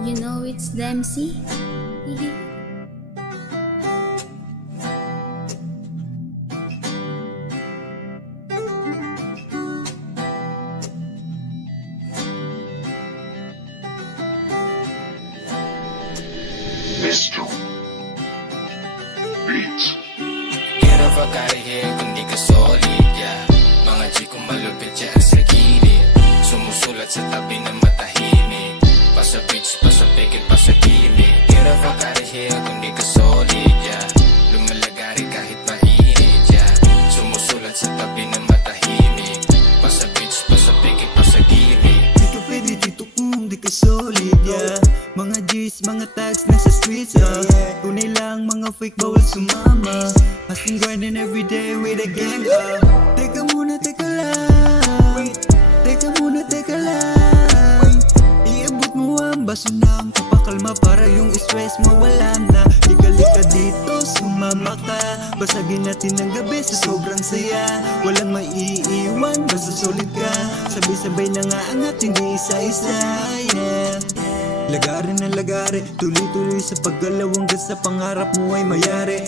You know it's Dempsey. Mr. Beats. Get off a here kung di ka solid, yeah. Mga G kong malupit dyan sa gilid, sumusulat sa tabi ng matahimik, pa sa beach, pa sa pikit, pa sa gimmick. Get off a here kung di ka solid, yeah. Lumalagari kahit mainit, yeah. Sumusulat sa tabi ng matahimik, pa sa beach, pa sa pikit, pa sa gimmick. Di ka pwede dito kung di ka solid, yeah. Mga G's, mga tags nasa streets, tunay lang mga fake bawal sumama. Hustling grinding everyday with a gang, Teka muna, teka lang. Teka muna, teka lang. Iabot mo ang baso ng kapakalma para yung stress mawala na. Lika-lika dito, sumama ka. Basagin natin ang gabi sa sobrang saya. Walang maiiwan, basta solid ka. Sabay-sabay na nga angat, hindi isa-isa, yeah. Lagari na lagari, tuloy-tuloy sa paggalaw hanggang sa pangarap mo ay mayari.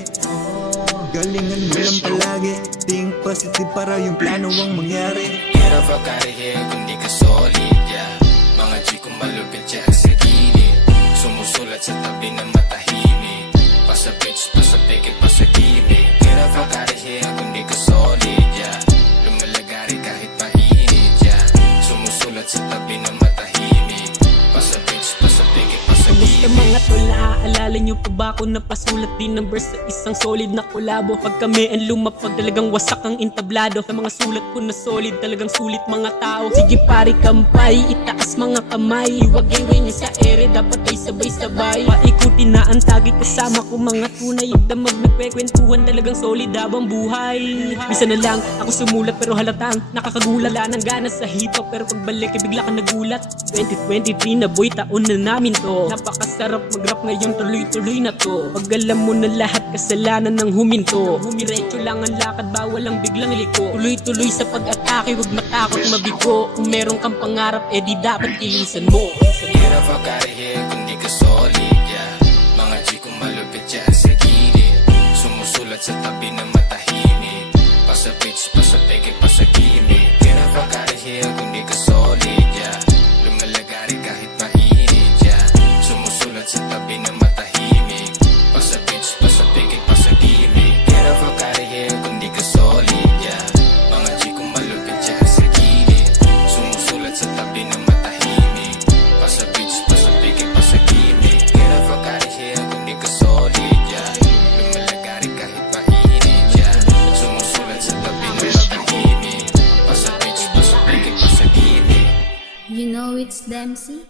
Galingan mo lang palagi, think positive para yung plano ang mangyari. Get off a here kung di ka solid, yeah. Mga G kong malupit dyan sa gilid, sumusulat sa tabi ng matahimik, pa sa beach, pa sa pikit, pa sa gimmick. Get off a here kung di ka solid, yeah. Lumalagari kahit mainit, yeah. Sumusulat sa tabi ng matahimik, pa sa beach, pa sa pikit, pa sa Kamusta gimmick. mga tol, naaalala nyo pa ba ako napasulat din ng verse sa isang solid na kolabo? Pag kami ang lumapag talagang wasak ang entablado. Sa mga sulat ko na solid talagang sulit mga tao. Sige pare kampay, itaas mga kamay. Huwag gawin nyo sa ere, dapat ay sabay-sabay. Paikutin na ang tagi kasama ko mga tunay. Pagdamag nagkwekwentuhan talagang solid habang buhay. Bisa na lang ako sumulat pero halatang nakakagulat. Wala nang gana sa hip-hop pero pagbalik ay bigla ka nagulat. 2023 na boy, taon na namin to. Napakasarap mag-rap ngayon, tuloy-tuloy na to. Pag alam mo na lahat, kasalanan ng huminto. Humiretso lang ang lakad, bawal ang biglang liko. Tuloy-tuloy sa pag-atake, huwag matakot mabigo. Kung meron kang pangarap, eh di dapat ilisan mo. Get off a here kung di ka solid, yeah. Mga G kong malupit dyan sa gilid, sumusulat sa tabi ng matahimik, pa sa beach, pa sa pikit, pa sa gimmick. Get off a here kung di ka solid, yeah. Lumalagari kahit mainit, yeah. Sumusulat sa tabi ng matahimik, pa sa beach, pa sa pikit, pa sa gimmick. Get off a here kung di ka solid, yeah. Mga G kong malupit dyan sa gilid, sumusulat sa tabi ng matahimik, pa sa beach, pa sa pikit, pa sa gimmick. Get off a here kung di ka solid, yeah. Lumalagari kahit mainit, yeah. Sumusulat sa tabi ng matahimik, pa sa beach, pa sa pikit, pa sa gimmick. You know it's Dempsey.